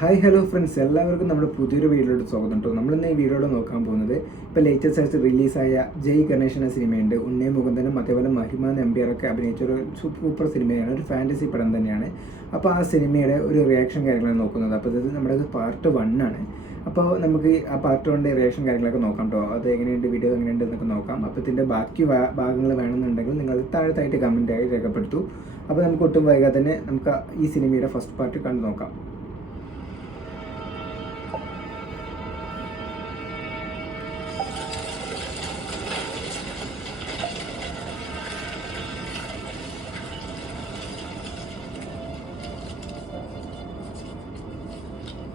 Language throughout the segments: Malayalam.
ഹായ് ഹലോ ഫ്രണ്ട്സ്, എല്ലാവർക്കും നമ്മുടെ പുതിയൊരു വീഡിയോയിലോട്ട് സ്വാഗതം കേട്ടോ. നമ്മളിന്ന് ഈ വീഡിയോയിൽ നോക്കാൻ പോകുന്നത് ഇപ്പോൾ ലേറ്റസ്റ്റ് ആയിട്ട് റിലീസായ ജയ് ഗണേഷ് എന്ന സിനിമയുണ്ട്. ഉണ്ണി മുകുന്ദനും അതേപോലെ മഹിമ നമ്പ്യാരൊക്കെ അഭിനയിച്ച ഒരു സൂപ്പർ സിനിമയാണ്, ഒരു ഫാൻറ്റസി പടം തന്നെയാണ്. അപ്പോൾ ആ സിനിമയുടെ ഒരു റിയാക്ഷൻ കാര്യങ്ങളാണ് നോക്കുന്നത്. അപ്പോൾ ഇത് നമ്മുടെ പാർട്ട് 1 ആണ്. അപ്പോൾ നമുക്ക് ആ പാർട്ട് 1 റിയാക്ഷൻ കാര്യങ്ങളൊക്കെ നോക്കാം കേട്ടോ. അത് എങ്ങനെയുണ്ട്, വീഡിയോ എങ്ങനെയുണ്ട് എന്നൊക്കെ നോക്കാം. അപ്പോൾ ഇതിൻ്റെ ബാക്കി ഭാഗങ്ങൾ വേണമെന്നുണ്ടെങ്കിൽ നിങ്ങൾ താഴത്തായിട്ട് കമൻറ്റായി രേഖപ്പെടുത്തു. അപ്പോൾ നമുക്ക് ഒട്ടും വൈകാതെ തന്നെ നമുക്ക് ഈ സിനിമയുടെ ഫസ്റ്റ് പാർട്ട് കണ്ടു നോക്കാം.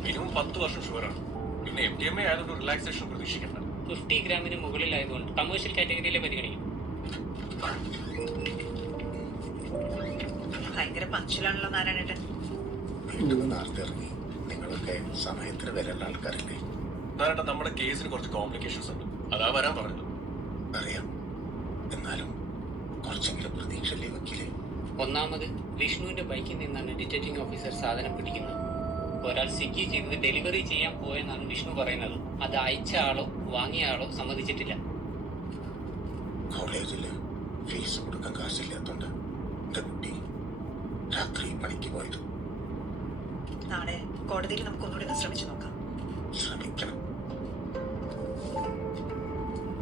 മിനിമം 10 വർഷം ഷുവറാണ്. പിന്നെ MDMA ആയതുകൊണ്ട് റിലാക്സേഷൻ പ്രതീക്ഷിക്കണ്ട. 50 ഗ്രാമിന് മുകളിലായതുകൊണ്ട് കമേഴ്ഷ്യൽ കാറ്റഗറിയിലെ പരിഗണിക്കും. ഭയങ്കര പഞ്ചിലാണല്ലോ നാരായണേട്ടൻ. നേരത്തെ ഇറങ്ങി. നിങ്ങളൊക്കെ സമയത്തിന് വരേണ്ട ആൾക്കാരല്ലേ? നാരായണ, നമ്മുടെ കേസിന് കുറച്ച് കോംപ്ലിക്കേഷൻസ് ഉണ്ട്. അതാ വരാൻ പറഞ്ഞത്. അറിയാം, എന്നാലും കുറച്ചെങ്കിലും പ്രതീക്ഷയില്ലേ വക്കീലേ? ഒന്നാമത് വിഷ്ണുവിന്റെ ബൈക്കിൽ നിന്നാണ് ഡിറ്റക്റ്റിംഗ് ഓഫീസർ സാധനം പിടിക്കുന്നത്. ഒരാൾ സ്വിഗ്ഗി ചെയ്തത് ഡെലിവറി ചെയ്യാൻ പോയെന്നാണ് വിഷ്ണു പറയുന്നത്. അത് അയച്ച ആളോ വാങ്ങിയ ആളോ സമ്മതിച്ചിട്ടില്ല. കോളേജില് ഫീസ് കൊടുക്കാൻ കാശില്ലാത്തോണ്ട് എന്റെ കുട്ടി രാത്രി പണിക്ക് പോയത്. നാളെ കോടതിയിൽ നമുക്ക് ഒന്നുകൂടി ശ്രമിച്ചു നോക്കാം. ശ്രമിക്കണം.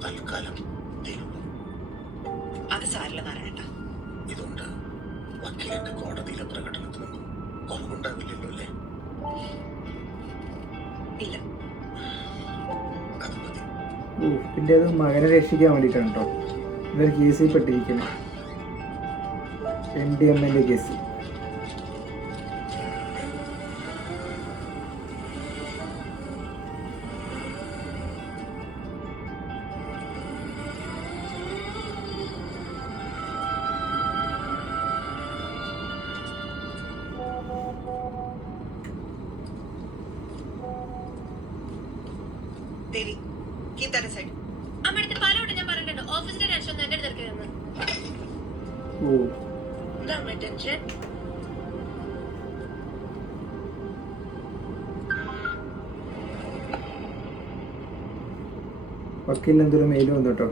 തൽക്കാലം തീരുള്ളൂ. അത് സാരില്ല നാരായണ. ഇതുകൊണ്ട് വക്കീലിന്റെ കോടതിയിലെ പ്രകടനത്തിനൊന്നും കുറവുണ്ടാവില്ലല്ലോ അല്ലേ? ഇല്ല, അത് മതി. പിന്നെ അത് മകനെ രക്ഷിക്കാൻ വേണ്ടിയിട്ടാണ് കേട്ടോ. ഇതൊരു കേസിൽ പെട്ടിരിക്കുന്നു, MDMA case. Devi, keep that aside. അമ്മയുടെ പലവട്ടം ഞാൻ പറഞ്ഞിട്ടുണ്ട്, ഓഫീസിന്റെ രക്ഷ എന്റെ തിരക്കില്ലെന്ന്. ഓ, എന്താ അമ്മ ടെൻഷൻ? വക്കീലിന് എന്തൊരു മെയിൽ വന്നു കേട്ടോ.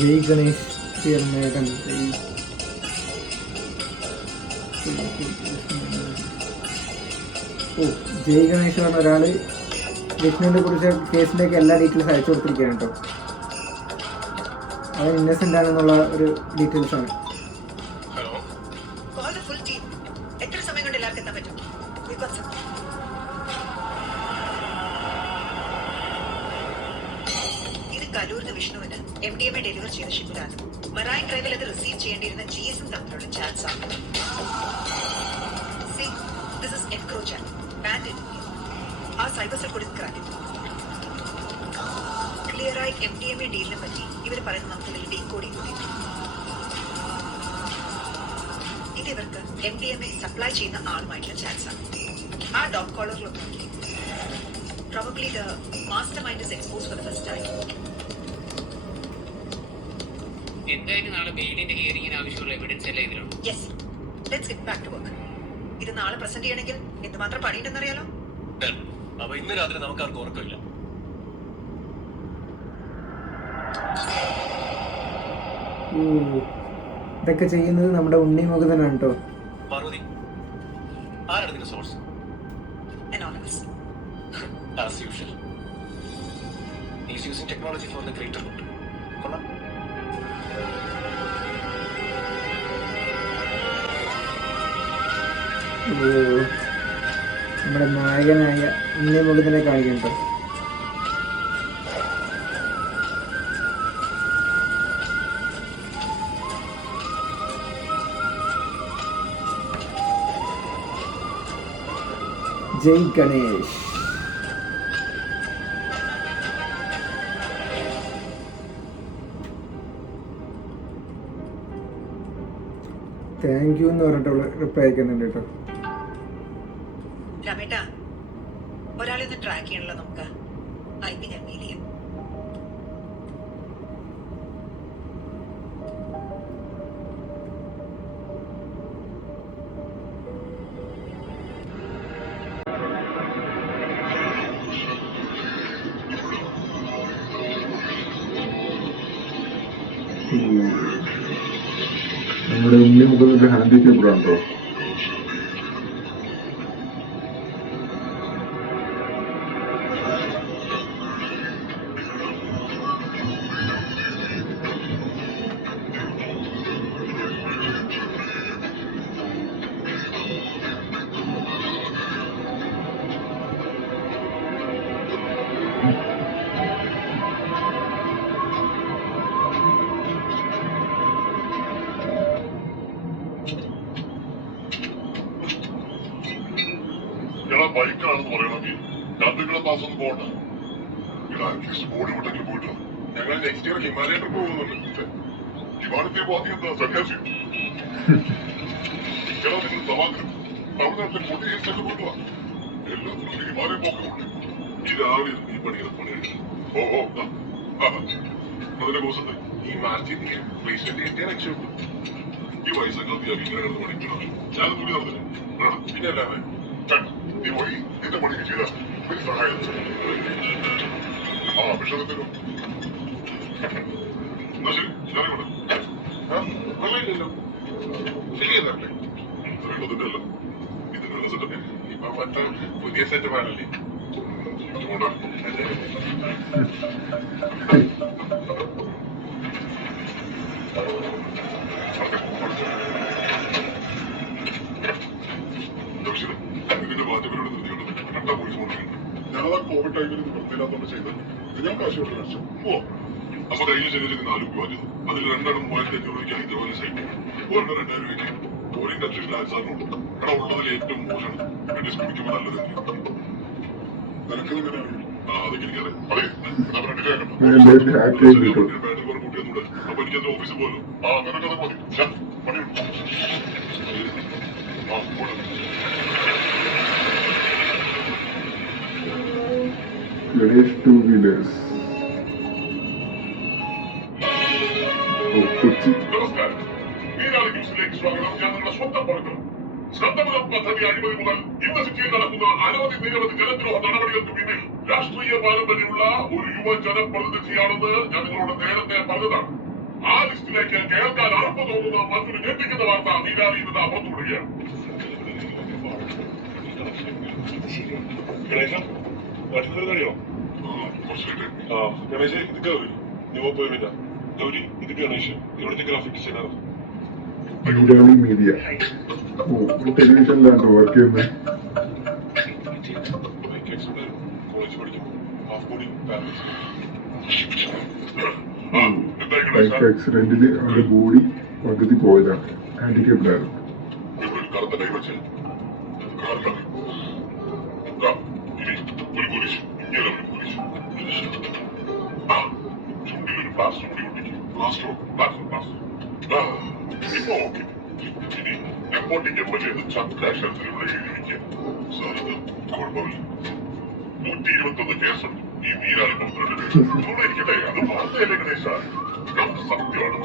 ജയ് ഗണേഷ് മേഡം. ഓ, ജയ് ഗണേഷ് പറഞ്ഞ ഒരാൾ വിഷ്ണുവിനെ കുറിച്ച് കേസിൻ്റെയൊക്കെ എല്ലാ ഡീറ്റെയിൽസ് അയച്ചു കൊടുത്തിരിക്കുകയാണ് കേട്ടോ. അവൻ ഇന്നസെൻ്റ് ആണെന്നുള്ള ഒരു ഡീറ്റെയിൽസ് ആണ്. Hello, Call the full team. എത്ര സമയം കൊണ്ട് എല്ലാവർക്കും എത്താൻ പറ്റും? We got some. ഇത് കലൂരിന് വിഷ്ണുവിന് MDMA ഡെലിവർ ചെയ്ത ഷിപ്പിലാണ്. മറൈൻ ഡ്രൈവിൽ അത് റിസീവ് ചെയ്യേണ്ടിയിരുന്ന GSM തമ്മിലുള്ള ചാൻസ് ആണ്. See, this is encroachment. Bandit. ആ സൈബർ സെൽ കൊടുത്ത് ക്രാക്ക് ചെയ്തു. ക്ലിയറായി MDMA ഡീലിനെ പറ്റി ഇവർ പറയുന്ന നമുക്ക് ഡീകോഡ് ചെയ്തു. ഇത് ഇവർക്ക് MDMA സപ്ലൈ ചെയ്യുന്ന ആളുമായിട്ടുള്ള ചാൻസ് ആണ്. ആ dog കോളറിലൊന്നും probably the mastermind is exposed for the first time. എന്തായാലും നാളെ ബെയിലിന്റെ ഹിയറിംഗിന് ആവശ്യമുള്ള എവിഡൻസ് എല്ലാം ഇതിലുണ്ട്. Yes, let's get back to work. ഇത് നാളെ പ്രസന്റ് ചെയ്യണമെങ്കിൽ എന്തുമാത്രം പണിയുണ്ടെന്നറിയാലോ? ഡൺ. അപ്പൊ ഇന്ന് രാത്രി നമുക്ക് ആർക്കും ഉറക്കമില്ല. ഓ, ഇതൊക്കെ ചെയ്യുന്നത് നമ്മുടെ ഉണ്ണി മുകുന്ദനാണ് കേട്ടോ. പാർവതി, ആരാണ് നിന്റെ source? Anonymous. As usual. He's using technology for the greater good. കൊള്ളാം. ഓ, നമ്മുടെ നായകനായ ഉണ്ണി മുകുന്ദനെ കാണിക്കാം കേട്ടോ. ജയ് ഗണേഷ്. താങ്ക് യു എന്ന് പറഞ്ഞിട്ടുള്ള റിപ്ലൈ അയക്കുന്നുണ്ട് കേട്ടോ. രമേട്ട, ഒരാളെ ഒന്ന് ട്രാക്ക് ചെയ്യണല്ലോ നമുക്ക്. IP ഞാൻ മെയിൽ ചെയ്യാം. നമ്മുടെ ഉണ്ണി മുഖത്തിന്റെ ഹാൻഡിക്കേപ്പ് കണ്ടോ? നിങ്ങളെ ബൈക്കാണെന്ന് പറയണമെങ്കിൽ രണ്ടുകളെ മാസം ഒന്നും പോകണ്ട. നിങ്ങൾ അറ്റ്ലീസ്റ്റ് ബോഡി വിട്ടെങ്കിലും പോയിട്ട് വാ. ഞങ്ങൾ നെക്സ്റ്റ് ഇയർ ഹിമാലയ ട്രിപ്പ് പോകുന്നുണ്ട്. ഹിമാലയത്തിൽ പോകാൻ എന്താ സന്യാസി നിങ്ങളെ നിങ്ങൾ സമാധാനം തമിഴ്നാട്ടിലെ കൊട്ടി ഹിൽസൊക്കെ പോയിട്ട് വാ. എല്ലാത്തിനും ഒരു ഹിമാലയ പോക്കുമുണ്ട്. ഈ രാവിലെ ഈ പണിയുടെ പണിയെടുക്കും. ഓ അതിന്റെ കോസത്ത് ഈ മാർച്ചിന് റീസെന്റ് കിട്ടിയ രക്ഷപ്പെട്ടു. ഈ വയസ്സൊക്കെ ഇങ്ങനെ കിടന്ന് പണിക്കണം. ഞാനും കൂടി നടന്നില്ല. പിന്നെ അല്ലാതെ നീ പോയി നിന്റെ പണിക്ക് ചെയ്ത ഒരു സഹായം. വിഷമത്തിനും എന്നാ ശരി ഞാനിവിടെ വെള്ളമില്ലല്ലോ ശരിയെന്നല്ലേ വെള്ളത്തിന്റെ അല്ല ഇത് വെള്ള സെറ്റപ്പ് ഇപ്പൊ മറ്റേ പുതിയ സെറ്റപ്പ് ആണല്ലേ. ഇതിന്റെ മാറ്റത്തിലൂടെ നിർത്തിയുള്ളത് കണ്ട പോലീസ് കൊണ്ടുവരുന്നു. ഞാനതാ കോവിഡ് ടൈമിൽ വൃത്തിയില്ലാത്തോണ്ട് ചെയ്തത്. ഞാൻ കാശോട്ട് കഴിച്ചു അപ്പൊ കഴിഞ്ഞ ശരീരത്തിൽ 4 രൂപ വാങ്ങിയത്. അതിൽ 2 3500 രൂപയ്ക്ക് ഹൈദരാബാദിൽ സൈറ്റ്, 2000 രൂപയ്ക്ക് ഒരു ഇൻഡസ്ട്രിയിൽ ആൻസാറിനുണ്ട്. എടാ ഉള്ളതിൽ ഏറ്റവും മോശം ബ്രിട്ടീഷ് കുടിക്കുമ്പോൾ നല്ലത് നിനക്ക് തന്നെ അറിയാം. അതൊക്കെ എനിക്കറിയാം. അതെ ബാറ്ററി കൂട്ടിയെന്നൂടെ. അപ്പൊ എനിക്കത് ഓഫീസിൽ പോയല്ലോ. നിനക്കത് മതി. പണിയുണ്ട്. Ganesh two wheelers Kochi. നമസ്കാരം. നീരാളി ന്യൂസിലേക്ക് സ്വാഗതം. ഞാൻ നിങ്ങളുടെ സ്വന്തം പവിത്രം. ശ്രദ്ധമുഖം പദ്ധതി അഴിമതി മുതൽ ഇന്ന് സിറ്റിയിൽ നടക്കുന്ന നിരവധി ജനദ്രോഹ നടപടികൾക്ക് പിന്നിൽ രാഷ്ട്രീയ പാരമ്പര്യമുള്ള ഒരു യുവ ജനപ്രതിനിധിയാണെന്ന് ഞാൻ നിങ്ങളോട് നേരത്തെ പറഞ്ഞതാണ്. ആ ലിസ്റ്റിലേക്ക് കേൾക്കാൻ അറപ്പ് തോന്നുന്ന മറ്റൊരു ഞെട്ടിക്കുന്ന വാർത്ത നീരാളിയിൽ നിന്ന് പുറത്തുവിടുകയാണ്. കഴിയോ ഗണേശ് ഇത് ഗൗരി ന്യൂപോയില്ല ഗൗരി ഇത് ഗണേഷ് ഇവിടുത്തെ ഗ്രാഫിക് ഡിസൈനർ നീരാളി മീഡിയ. ടെലിവിഷനിലാണ്ടോ വർക്ക് ചെയ്യുന്നത്? കോളേജ് പഠിക്കുമ്പോൾ ഹാഫ് ബോഡി ബൈക്ക് ആക്സിഡന്റില് അവരുടെ ബോഡി പകുതി പോയതാണ്. ഹാൻഡിക്കേപ്ഡായിരുന്നു. കറുത്ത കൈവച്ച് ഒരു പോലീസ് ഇങ്ങനെ ഒരു പോലീസ് ചുണ്ടിലൊരു പ്ലാസ്റ്റർ കൂടി ഒട്ടിക്കും. ഇപ്പൊ ഓക്കെ. ഇനി എമ്പോട്ടിക്ക് ചെയ്ത് ചന്ദ്രാക്ഷരത്തിലൂടെ എഴുതി വയ്ക്കുക. സാറിന് കുഴപ്പമില്ല. 121 കേസുണ്ട് ഈ നീരാളി പന്ത്രണ്ട് ഇരിക്കട്ടെ. അത് വാർത്തയല്ലേ ഗണേശ, സത്യമാണ്.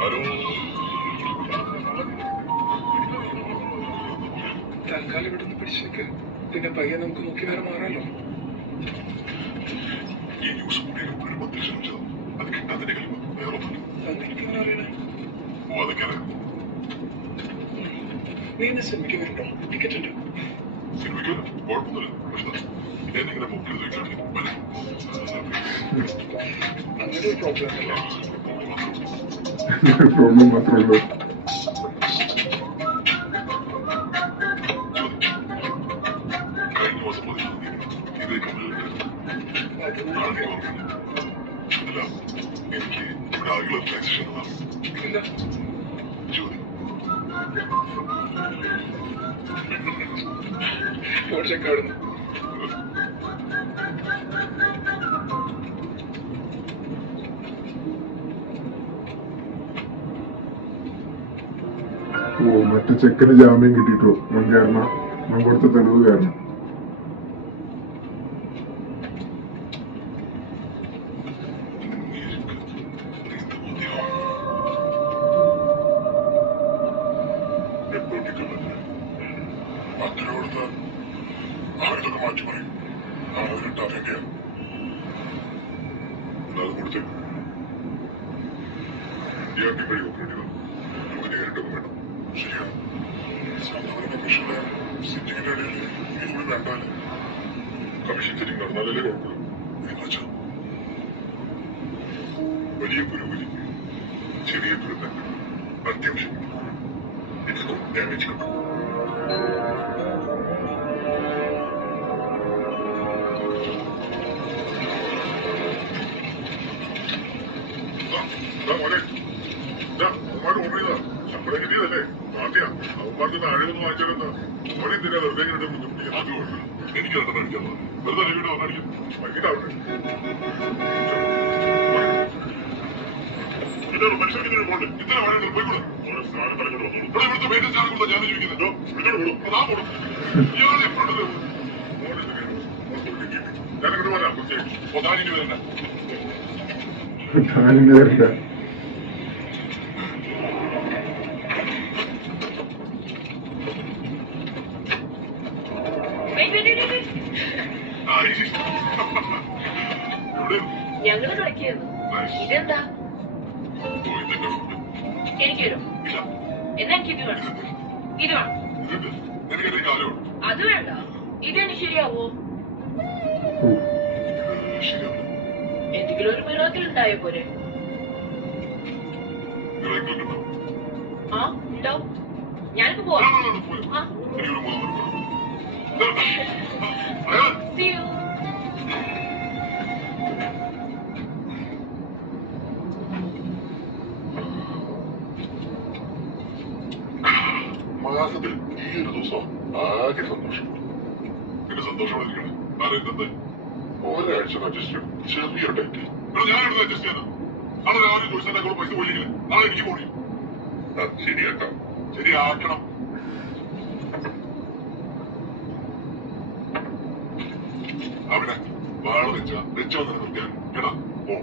ഹലോ തൽക്കാലം ഇവിടുന്ന് പിടിച്ചേക്ക്. പിന്നെ പയ്യെ നമുക്ക് നോക്കി വേറെ മാറാലോ. ഈ ന്യൂസ് കൂടി ഒരു 10 ലക്ഷം അത് കിട്ടാതിന്റെ കഴിവ് വേറെ എനിക്കെങ്ങനെ അറിയണേ? അതൊക്കെ നീ ഇന്ന് സിനിമയ്ക്ക് വരുന്നുണ്ടോ? ടിക്കറ്റ് ഉണ്ട്. സിനിമയ്ക്ക് കുഴപ്പമൊന്നുമില്ല. പക്ഷെ ഇതെന്നിങ്ങനെ മുക്കിൽ വെക്കുകയാണെങ്കിൽ അങ്ങനെ ഒരു പ്രോബ്ലം അല്ലേ? പ്രോബ്ലം മാത്രമേ ഉള്ളൂ. കഴിഞ്ഞ മാസം 14 ഇതേ കമ്പനിയിൽ അല്ല എനിക്ക് ഇവിടെ ആകെയുള്ള ട്രാൻസാക്ഷൻ ഇല്ല. ജോലി ചെക്ക് ആടുന്നു. മറ്റു ചെക്കന് ജാമ്യം കിട്ടിട്ടോ അവൻ കാരണം, അവൻ കൊടുത്ത തെളിവ് കാരണം. അതിനോടത്ത് അവരിതൊക്കെ മാറ്റി പറയും. അവരിട്ട് അതെന്റെയാണ്. അത് കൊടുത്ത് നെയ്യാറ്റി വഴി ഓപ്പറേറ്റ് ചെയ്തത്. നമുക്ക് നേരിട്ടൊന്നും വേണം. ശരിയാണ്. സാധാരണ കമ്മീഷന്റെ സിറ്റിങ്ങിന്റെ ഇടയിൽ ഇതുകൂടി വേണ്ടല്ലേ. കമ്മീഷൻ സിറ്റിംഗ് നടന്നാലല്ലേ കുഴപ്പമില്ല. എന്നുവെച്ചാൽ വലിയ പുരോഗതിക്ക് ചെറിയ ദുരന്തങ്ങൾ അത്യാവശ്യം. It's called damage control. അവന്മാർ ഓർഡർ ചെയ്താ ശമ്പളം കിട്ടിയതല്ലേ? നാട്ടിയാ അവന്മാർക്ക് താഴെ ഒന്ന് വാങ്ങിച്ചാലെന്താ? ഓനെ എന്തിനാ വെറുതെ ഇങ്ങനെ ബുദ്ധിമുട്ടിക്കുന്നത്? അതുകൊണ്ട് എനിക്ക് രണ്ടെണ്ണം അടിക്കാൻ തോന്നി. വെറുതെ വീട് അവനടിക്കും. വൈകിട്ടാവട്ടെ. മനുഷ്യർക്ക് ഇതിന് പോകണ്ടേ? ഇത്ര മഴ പോയിക്കൂടെ? ഓരോ സ്ഥാനം തലക്കൊണ്ട് വന്നോളൂ. ഇവിടെ ഇവിടുത്തെ പേര് സ്ഥാനം കൊടുത്താൽ ഞാൻ ജീവിക്കുന്നത് വിളിച്ചോട് കൂടും. അതാ കൂടും. ഇയാളെ എപ്പോഴും ഞാനങ്ങോട്ട് പോരാ. തീർച്ചയായും താനിന് വരണ്ട. താനിന്ന് വരണ്ട. ഞങ്ങള് കളിക്കുന്നു. ഇതെന്താ? എനിക്ക് വരും. എന്നാ എനിക്ക് ഇത് വേണം. ഇത് വേണം. അത് വേണ്ട. ഇതെന്നെ ശരിയാവോ? എന്തെങ്കിലും ഒരു മിറാക്കിൾ ഉണ്ടായ പോരെ? ആ ഉണ്ടാവും. ഞാനിപ്പോ പോവാം. ആ see you. മാസത്തിൽ ഈ ഒരു ദിവസം ആകെ സന്തോഷം. പിന്നെ സന്തോഷമായിരിക്കണം. ആരെന്തെന്ന് ഒരാഴ്ച അഡ്ജസ്റ്റ് ചെയ്യും. ചെറിയൊരു ഡേറ്റ് ഞാനെടുത്ത് അഡ്ജസ്റ്റ് ചെയ്യാം. നാളെ രാവിലെ ചോദിച്ചാൽ പൈസ പോയില്ലേ? നാളെ എനിക്ക് പോയി. ശരിയാക്കാം. ശരിയാക്കണം. അവിടെ വാഴ വെച്ചോ തന്നെ നിർത്തിയാൽ കേടാ. ഓ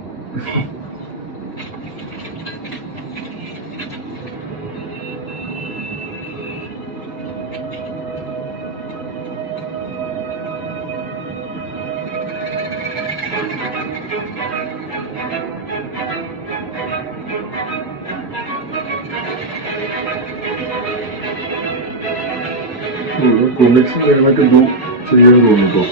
കൊമിക്സും കാര്യങ്ങളൊക്കെ എന്തോ ചെയ്യാൻ തോന്നുന്നുണ്ടോ?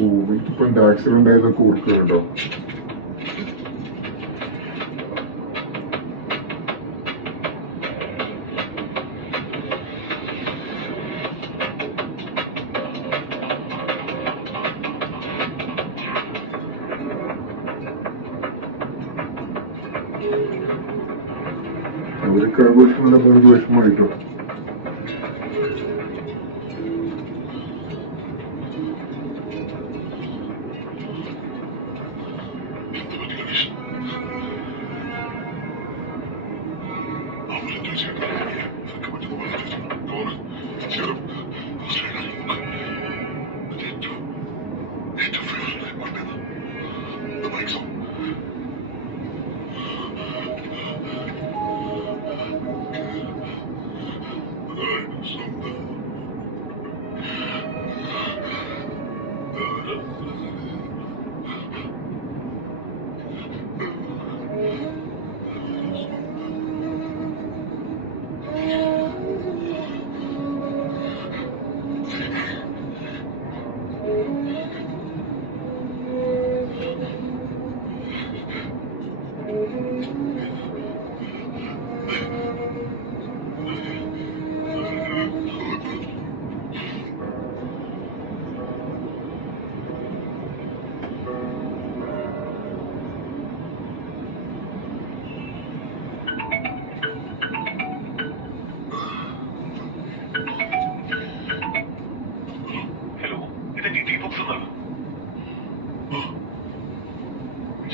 ഓ, എനിക്കിപ്പോ എന്റെ ആക്സിഡന്റ് ആയതൊക്കെ ഓർക്കുന്നുണ്ടോ? അവരൊക്കെ ആഘോഷങ്ങളുടെ പകുതി വിഷമമായിട്ടോ.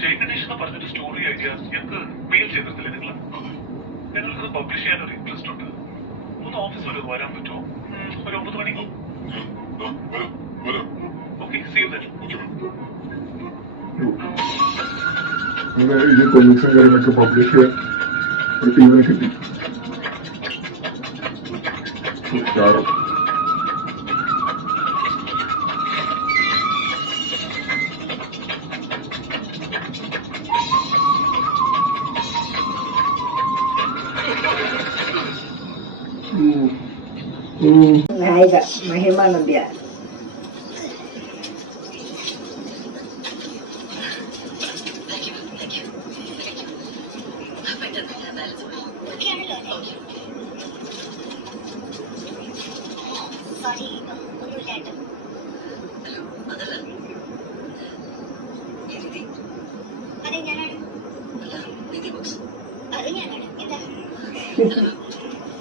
ജയഗണേഷ് പറഞ്ഞൊരു സ്റ്റോറി ഐഡിയ ഞങ്ങൾക്ക് മെയിൽ ചെയ്തിട്ടില്ലേ നിങ്ങൾ? ഞങ്ങൾക്കത് പബ്ലിഷ് ചെയ്യാൻ ഒരു ഇൻട്രസ്റ്റ് ഉണ്ട്. ഒന്ന് ഓഫീസ് വരെ വരാൻ പറ്റുമോ? ഒരു 9 മണിക്ക്. Okay, see you then. അങ്ങനെ ഈ കൊമിക്സും കാര്യങ്ങളൊക്കെ പബ്ലിഷ് ചെയ്യാൻ ഒരു ടീമിനെ കിട്ടി. ഉഷാറ്. നായിക മഹിമ നമ്പ്യാർ.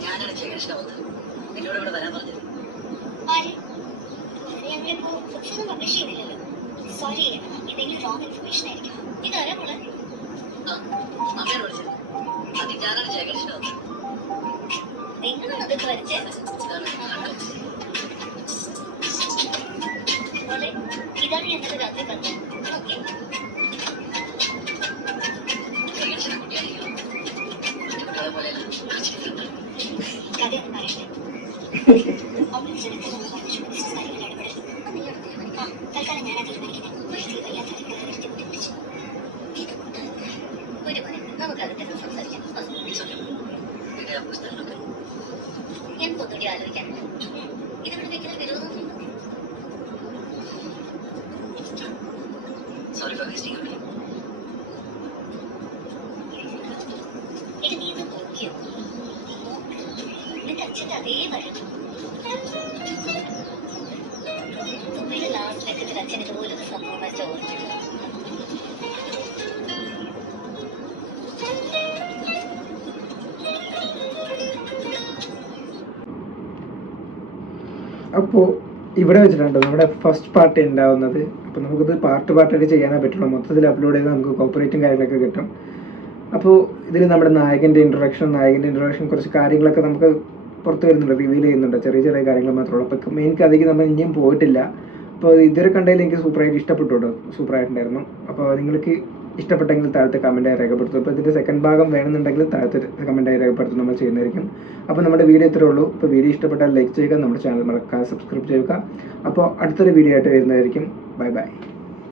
ഞാനാണ് ജയകൃഷ്ണ വന്നത്. എന്നോട് ഇവിടെ വരാൻ പറഞ്ഞത്. ഞങ്ങളിപ്പോ ബുക്സൊന്നും പബ്ലിഷ് ചെയ്യുന്നില്ലല്ലോ. സോറി, എന്തെങ്കിലും റോങ് ഇൻഫർമേഷൻ ആയിരിക്കും. ഇതാരാ മോളെ? അമ്മയോട് വിളിച്ചത്. അത് ഞാനാണ് ജയകൃഷ്ണ വന്നത്. നിങ്ങളാണ് അതൊക്കെ വരച്ചത്? മോളെ, ഇതാണ് ഞങ്ങൾക്ക് രാത്രി പറഞ്ഞത്. ഓക്കെ, ജയകൃഷ്ണ കുട്ടിയാണെങ്കിലും കുട്ടികളെ പോലെയല്ല. കഥയൊന്നും പറയട്ടെ. ഓഫീസിലൊക്കെ കാര്യങ്ങൾ ഇടപെടൽ. തൽക്കാലം ഞാനാ തീരുമാനിക്കുന്നത്. ഒരു മണി നമുക്കകത്ത് സംസാരിക്കാം. ഞാൻ ഒന്നുകൂടി ആലോചിക്കാനുണ്ട്. ഇതിവിടെ വെക്കുന്ന വിരോധമൊന്നും sorry for wasting your time. ഇത് നീ ഇത് നോക്കിയോ? നിന്റെ അച്ഛൻ്റെ അതേ വരം. തുമ്പിയുടെ ലാസ്റ്റ് ലക്കത്തിൽ അച്ഛൻ ഇതുപോലൊരു സംഭവം വെച്ച ഓർമ്മയുണ്ട്. അപ്പോൾ ഇവിടെ വെച്ചിട്ടുണ്ട് നമ്മുടെ ഫസ്റ്റ് പാർട്ട് ഉണ്ടാവുന്നത്. അപ്പോൾ നമുക്കിത് പാർട്ടായിട്ട് ചെയ്യാനേ പറ്റുള്ളൂ. മൊത്തത്തിൽ അപ്ലോഡ് ചെയ്താൽ നമുക്ക് കോപ്പറേറ്റും കാര്യങ്ങളൊക്കെ കിട്ടും. അപ്പോൾ ഇതിൽ നമ്മുടെ നായകൻ്റെ ഇൻട്രൊഡക്ഷൻ കുറച്ച് കാര്യങ്ങളൊക്കെ നമുക്ക് പുറത്ത് വരുന്നുണ്ട്, റിവീൽ ചെയ്യുന്നുണ്ട്. ചെറിയ ചെറിയ കാര്യങ്ങൾ മാത്രമേ ഉള്ളൂ. അപ്പോൾ മെയിൻ കഥയ്ക്ക് നമ്മൾ ഇനിയും പോയിട്ടില്ല. അപ്പോൾ ഇതുവരെ കണ്ടതിൽ എനിക്ക് സൂപ്പറായിട്ട് ഇഷ്ടപ്പെട്ടു, സൂപ്പറായിട്ടുണ്ടായിരുന്നു. അപ്പോൾ നിങ്ങൾക്ക് ഇഷ്ടപ്പെട്ടെങ്കിൽ താഴത്തെ കമൻറ്റായി രേഖപ്പെടുത്തും. അപ്പോൾ ഇതിൻ്റെ സെക്കൻഡ് ഭാഗം വേണമെന്നുണ്ടെങ്കിൽ താഴത്തെ കമൻറ്റായി രേഖപ്പെടുത്തും, നമ്മൾ ചെയ്യുന്നതായിരിക്കും. അപ്പോൾ നമ്മുടെ വീഡിയോ ഇത്രേ ഉള്ളൂ. അപ്പോൾ വീഡിയോ ഇഷ്ടപ്പെട്ടാൽ ലൈക്ക് ചെയ്യുക, നമ്മുടെ ചാനൽ മറക്കാതെ സബ്സ്ക്രൈബ് ചെയ്യുക. അപ്പോൾ അടുത്തൊരു വീഡിയോ ആയിട്ട് വരുന്നതായിരിക്കും. Bye bye.